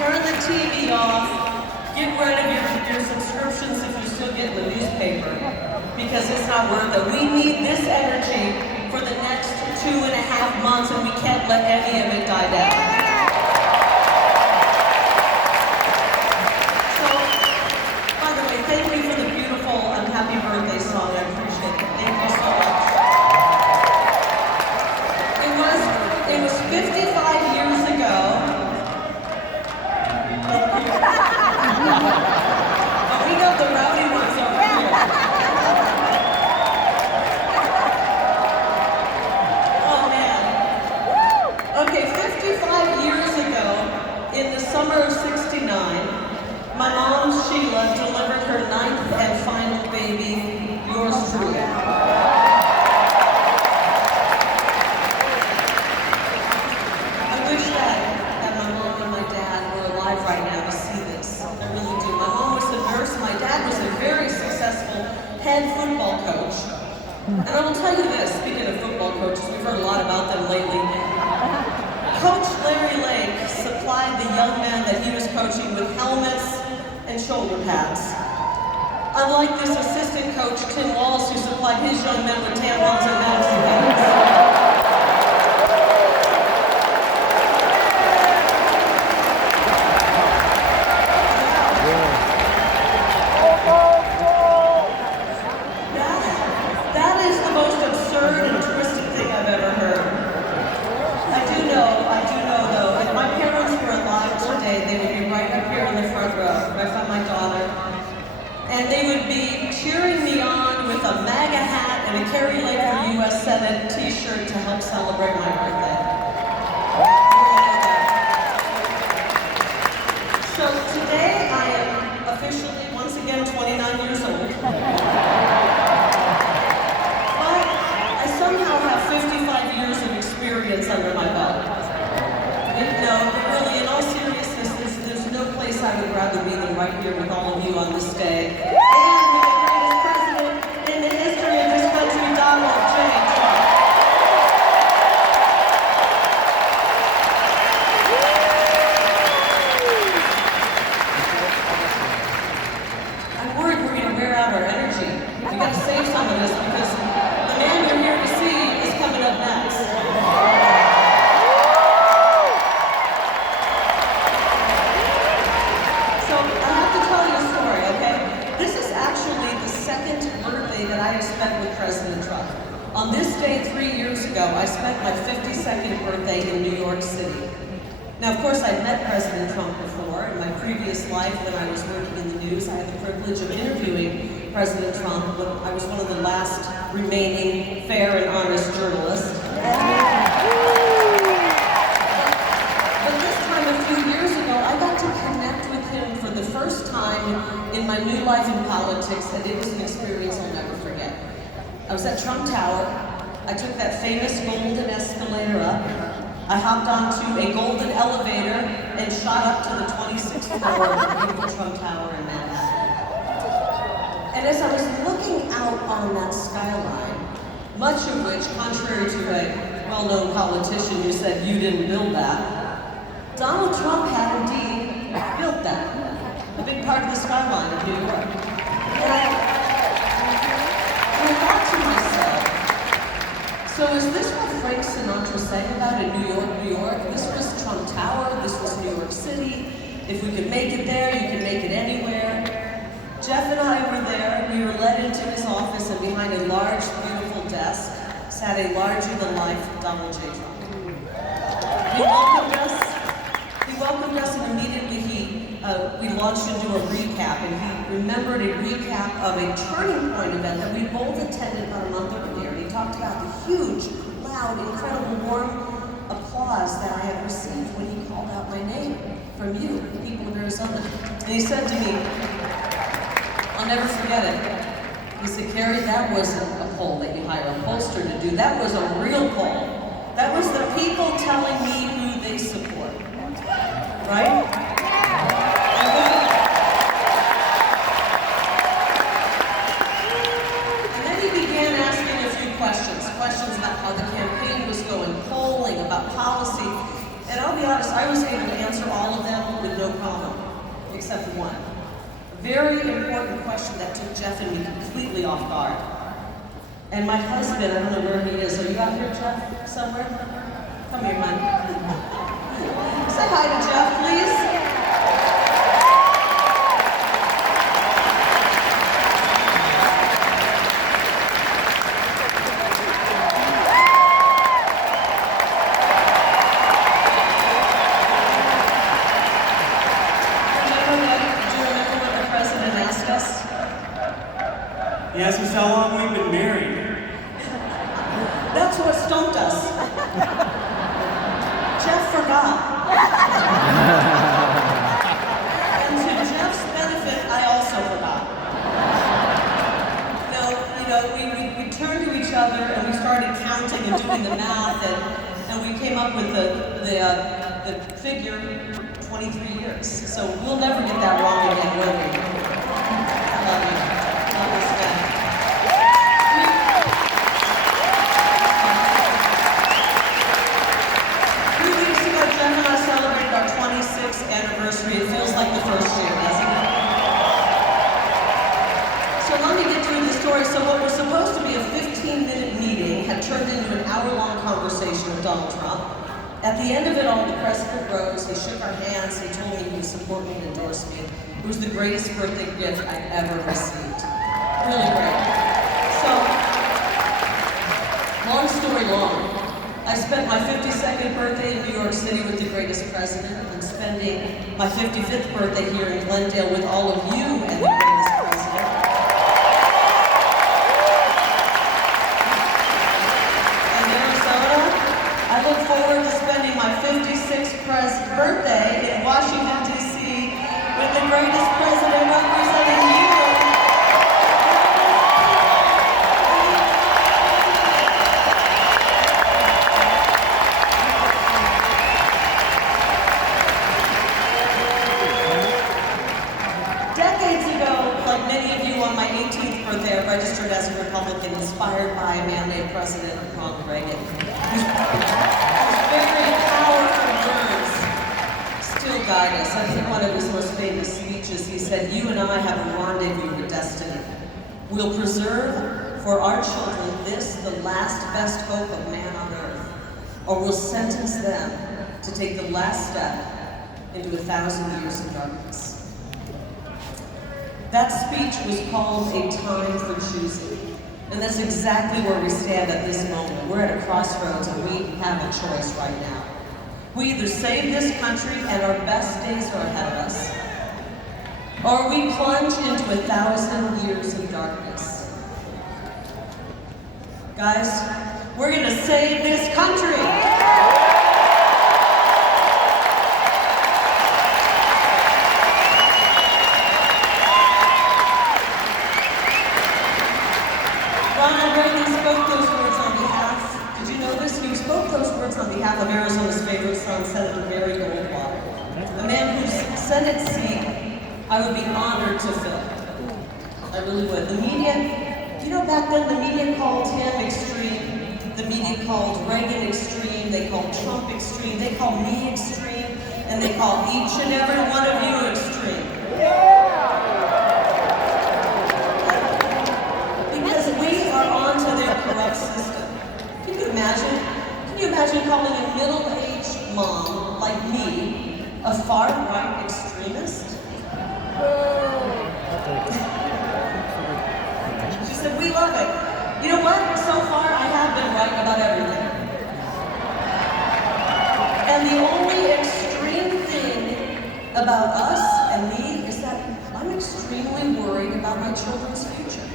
Turn the TV off. Get rid of your subscriptions if you still get the newspaper, because it's not worth it. We need this energy for the next 2.5 months, and we can't let any of it die down. So, by the way, thank you for the beautiful happy birthday song. I appreciate it. Thank you so much. It was 55 years ago. But we got the rowdy ones over here. Oh man. Okay, 55 years ago, in the summer of '69, my mom, Sheila, delivered her 9th and final baby, yours truly. I wish that my mom and my dad were alive right now to see this. I really do. My mom was a nurse. My dad was a very successful head football coach. And I will tell you this, speaking of football coaches, we've heard a lot about them lately. Coach Larry Lake supplied the young men that he was coaching with helmets and shoulder pads. Unlike this assistant coach, Tim Walls, who supplied his young men with tampons and medicine pads. That is the most absurd and twisted thing I've ever heard. I do know though, if my parents were alive today, they would be right up here in the front row, right by my daughter. And they would be cheering me on with a MAGA hat and a Carrie Lake for U.S. Senate t-shirt to help celebrate my birthday. So today I am officially, once again, 29 years old. But I somehow have 55 years of experience under my belt. No, but really, in all seriousness, there's no place I would rather be than right here with all of you on this day. And with the greatest president in the history of this country, Donald J. Trump. I'm worried we're going to wear out our energy. We got to save some of this because the man you're here to see is coming up next. So I have to tell you a story, okay? This is actually the second birthday that I have spent with President Trump. On this day 3 years ago, I spent my 52nd birthday in New York City. Now, of course, I've met President Trump before. In my previous life, when I was working in the news, I had the privilege of interviewing President Trump when I was one of the last remaining fair and honest journalists. But this time, a few years ago, I got to connect with him for the first time in my new life in politics, and it was an experience I'll never forget. I was at Trump Tower. I took that famous golden escalator up. I hopped onto a golden elevator and shot up to the 26th floor of the beautiful Trump Tower in Manhattan. And as I was looking out on that skyline, much of which, contrary to a well-known politician who said you didn't build that, Donald Trump had indeed built that. A big part of the skyline of New York. And I thought to myself, so is this what Frank Sinatra sang about in New York, New York? This was Trump Tower, this was New York City. If we could make it there, you can make it anywhere. Jeff and I were there. We were led into his office, and behind a large, beautiful desk sat a larger-than-life Donald J. Trump. He welcomed us, and immediately we launched into a recap, and he remembered a recap of a Turning Point event that we both attended about a month earlier. He talked about the huge, loud, incredible, warm applause that I had received when he called out my name from you, the people of Arizona. And he said to me, I'll never forget it. He said, Carrie, that wasn't a poll that you hire a pollster to do. That was a real poll. That was the people telling me who they support. Right? And then he began asking a few questions about how the campaign was going, polling, about policy. And I'll be honest, I was able to answer all of them with no problem, except one. A very important question that took Jeff and me completely off guard. And my husband, I don't know where he is. Are you out here, Jeff, somewhere? Come here, man. Say hi to Jeff, please. He asked us how long we've been married. That's what stumped us. Jeff forgot. And to Jeff's benefit, I also forgot. We turned to each other and we started counting and doing the math, and we came up with the figure 23 years. So we'll never get that wrong again, will we? I love you. Anniversary. It feels like the first year, doesn't it? So let me get through the story. So what was supposed to be a 15-minute meeting had turned into an hour-long conversation with Donald Trump. At the end of it all, the president rose, he shook our hands, he told me he would support me and endorse me. It was the greatest birthday gift I've ever received. Really great. So, long story long. I spent my 52nd birthday in New York City with the greatest president, and spending my 55th birthday here in Glendale with all of you and the greatest president. In Arizona, I look forward to spending my 56th birthday in Washington, D.C. with the greatest president representing you. Registered as a Republican, inspired by a man named President Ronald Reagan, whose very powerful words still guide us. I think one of his most famous speeches, he said, "You and I have a rendezvous with destiny. We'll preserve for our children this, the last best hope of man on earth, or we'll sentence them to take the last step into 1,000 years of darkness." That speech was called A Time for Choosing. And that's exactly where we stand at this moment. We're at a crossroads and we have a choice right now. We either save this country and our best days are ahead of us, or we plunge into 1,000 years of darkness. Guys, we're gonna save this country! Ronald Reagan spoke those words on behalf, did you know this? He spoke those words on behalf of Arizona's favorite son, Senator Barry Goldwater, a man whose Senate seat I would be honored to fill. I really would. The media, back then the media called him extreme, the media called Reagan extreme, they called Trump extreme, they call me extreme, and they call each and every one of you extreme. Corrupt system. Can you imagine calling a middle-aged mom like me a far-right extremist? She said, "We love it." You know what? So far, I have been right about everything. And the only extreme thing about us and me is that I'm extremely worried about my children's future.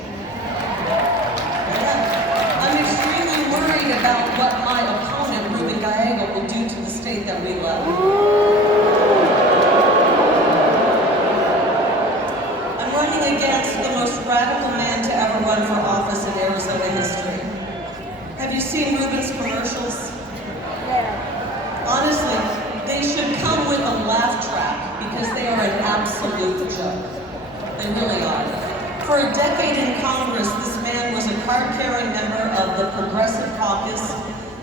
I'm extremely worried about what my opponent, Ruben Gallego, will do to the state that we love. I'm running against the most radical man to ever run for office in Arizona history. Have you seen Ruben's commercials? Honestly, they should come with a laugh track because they are an absolute joke. They really are. For a decade in Congress, this man was a card-carrying member of the Progressive Caucus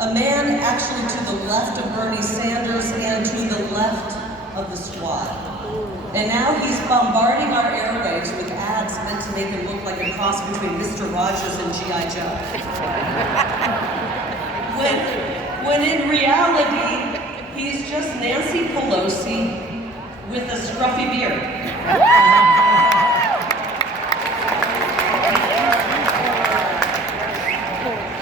A man actually to the left of Bernie Sanders and to the left of the squad. And now he's bombarding our airwaves with ads meant to make him look like a cross between Mr. Rogers and G.I. Joe. when in reality, he's just Nancy Pelosi with a scruffy beard.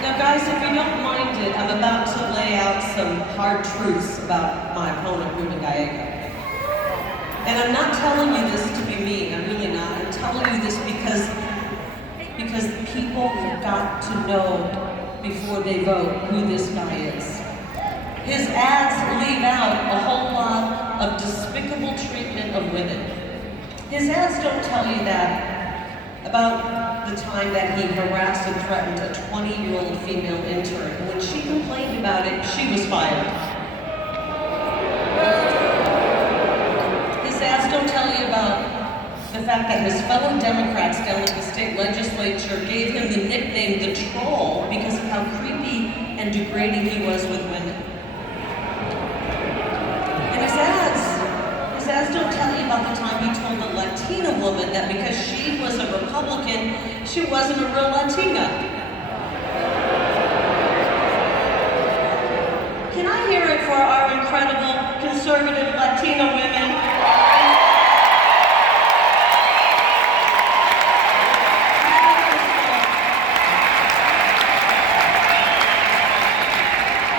Now guys, if you don't mind it, I'm about to lay out some hard truths about my opponent, Ruben Gallego. And I'm not telling you this to be mean, I'm really not. I'm telling you this because people have got to know before they vote who this guy is. His ads leave out a whole lot of despicable treatment of women. His ads don't tell you that about the time that he harassed and threatened a 20-year-old female intern. When she complained about it, she was fired. His ads don't tell you about the fact that his fellow Democrats down at the state legislature gave him the nickname the Troll because of how creepy and degrading he was with women. And his ads don't tell you about the time he told a Latina woman that because she was a Republican, she wasn't a real Latina. Can I hear it for our incredible conservative Latina women?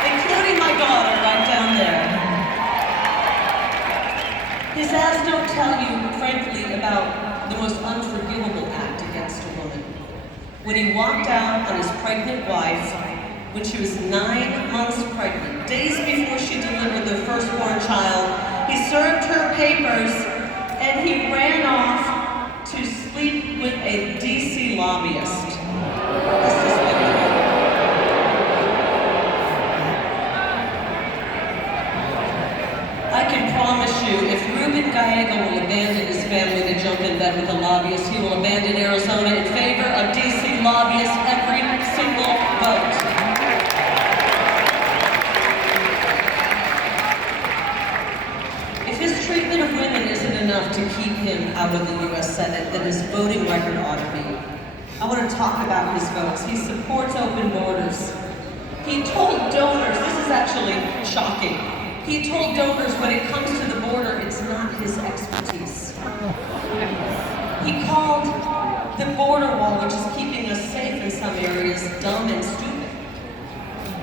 Including my daughter right down there. His ads don't tell you, frankly, about the most unforgivable act against a woman. When he walked out on his pregnant wife, when she was 9 months pregnant, days before she delivered their firstborn child, he served her papers and he ran off to sleep with a DC lobbyist. I can promise you, if Ruben Gallego will abandon his family to jump in bed with a lobbyist, he will abandon Arizona in favor of DC lobbyists every single vote. If his treatment of women isn't enough to keep him out of the U.S. Senate, then his voting record ought to be. I want to talk about his votes. He supports open borders. He told donors, this is actually shocking, he told donors when it comes to the border, it's not his expertise. He called the border wall, which is keeping us safe in some areas, dumb and stupid.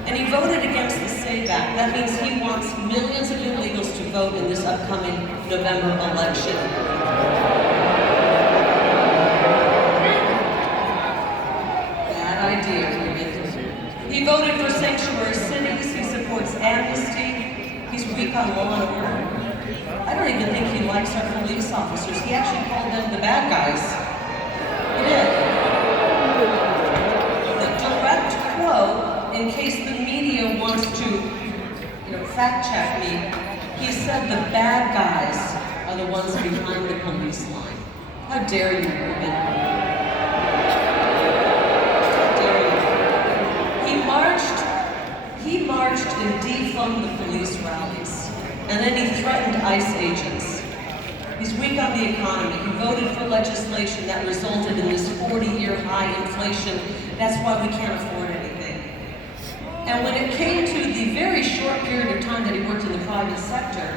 And he voted against the SAVE Act. That means he wants millions of illegals to vote in this upcoming November election. Bad idea, Ruben. He voted for sanctuary cities. He supports amnesty. He's weak on law and order. I don't even think he likes our police officers. He actually called them the bad guys. He did. The direct quote, in case the media wants to, fact check me, he said the bad guys are the ones behind the police line. How dare you, Ruben? How dare you? He marched and defunded the police rallies, and then he threatened ICE agents. He's weak on the economy. He voted for legislation that resulted in this 40-year high inflation. That's why we can't afford anything. And when it came to the very short period of time that he worked in the private sector,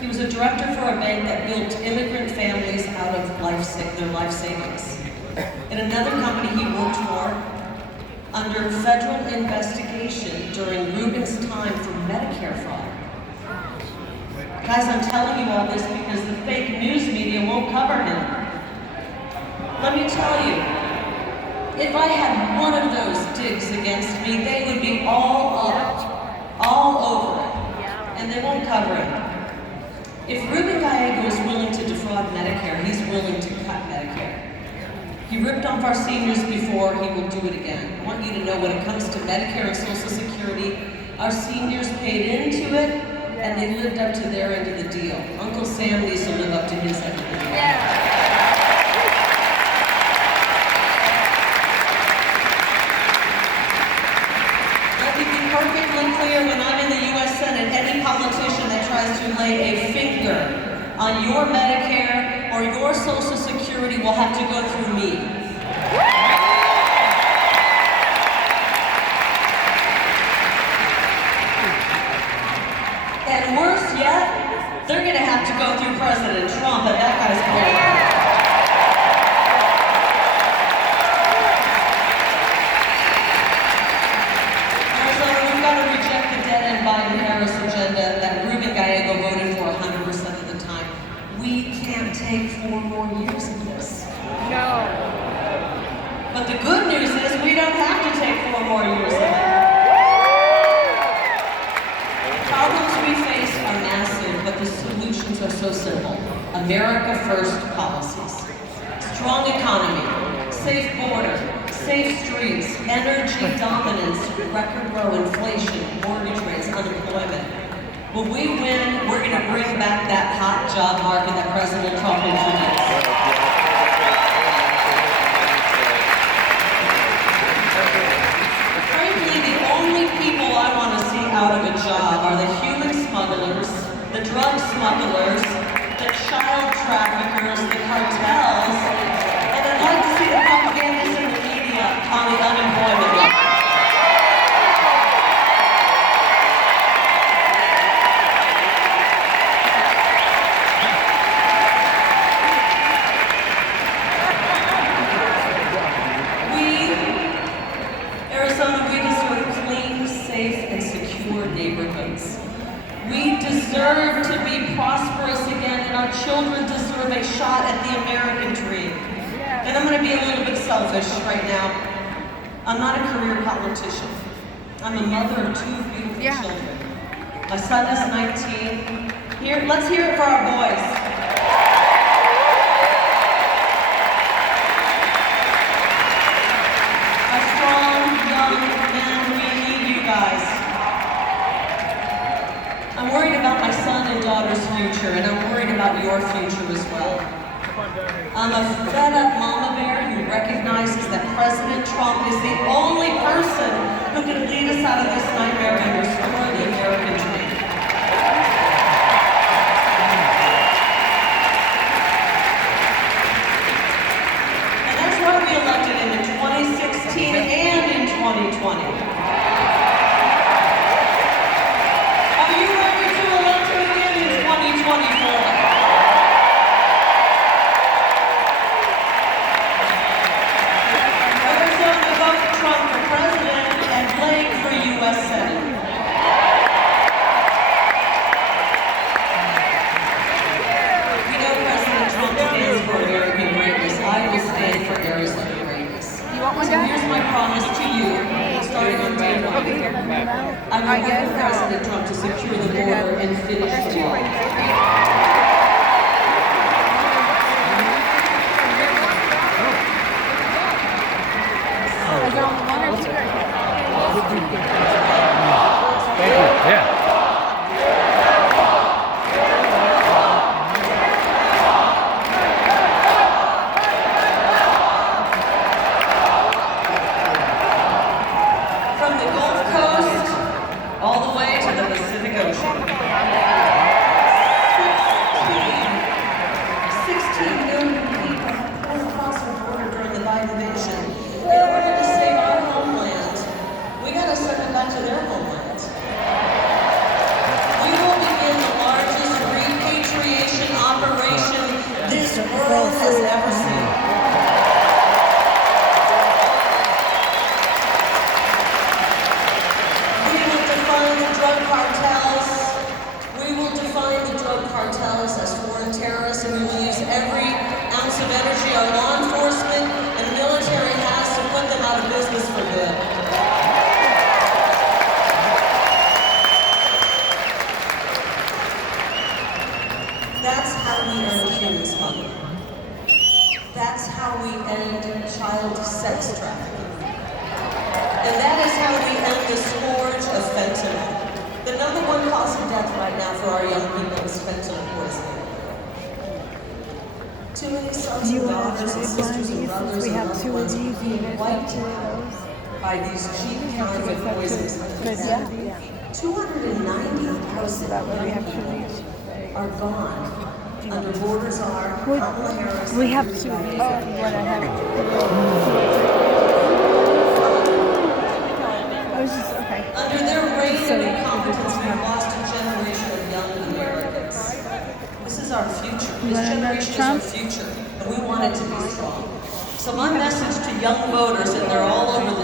he was a director for a bank that built immigrant families out of their life savings. In another company he worked for, under federal investigation during Ruben's time for Medicare fraud. Guys, I'm telling you all this because the fake news media won't cover him. Let me tell you, if I had one of those digs against me, they would be all up, all over it, and they won't cover it. If Ruben Gallego is willing to defraud Medicare, he's willing to cut Medicare. He ripped off our seniors before, he will do it again. I want you to know when it comes to Medicare and Social Security, our seniors paid into it, and they lived up to their end of the deal. Uncle Sam needs to live up to his end of the deal. Let me be perfectly lay a finger on your Medicare or your Social Security will have to go through me. And worse yet, they're gonna have to go through President Trump, and that guy's crazy. Biden-Harris agenda that Ruben Gallego voted for 100% of the time. We can't take 4 more years of this. No. But the good news is we don't have to take 4 more years of it. Problems we face are massive, but the solutions are so simple. America First policies. Strong economy, safe border, safe streets, energy dominance, record low inflation, mortgage rates, unemployment. When we win, we're going to bring back that hot job market that President Trump introduced. Frankly, the only people I want to see out of a job are the human smugglers, the drug smugglers, the child traffickers, the cartels, and I'd like to see the propagandists in the media on the unemployment rate. We deserve clean, safe, and secure neighborhoods. We deserve to be prosperous again, and our children deserve a shot at the American dream. And I'm going to be a little bit selfish right now. I'm not a career politician. I'm a mother of 2 beautiful children. My son is 19. Here, let's hear it for our boys. I'm worried about my son and daughter's future, and I'm worried about your future as well. I'm a fed-up mama bear who recognizes that President Trump is the only person who can lead us out of this nightmare and restore the American dream. And that's why we elected him in 2016 and in 2020. So here's my promise to you, starting on day 1. I will work with President Trump to secure the border and finish the wall. All the way to the Pacific Ocean. 16 million people have poured across the border during the Biden invasion. In order to save our homeland, we got to send them back to their homeland. We will begin the largest repatriation operation this world has ever seen. Cartels as foreign terrorists, and we will use every ounce of energy our law enforcement and military has to put them out of business for good. That's how we end human smuggling. That's how we end child sex trafficking. And that is how we end the scourge of fentanyl. The #1 cause of death right now for our young people is fentanyl poisoning. Too many sons and daughters and sisters and brothers and loved ones being wiped out by these cheap counterfeit poisons like that. 290,000 are gone. Under borders are Kamala Harris. We have to. What I have. I was just okay. Under their reign of incompetence, we've lost a generation of young Americans. This is our future. This generation is our future, and we want it to be strong. So my message to young voters, and they're all over the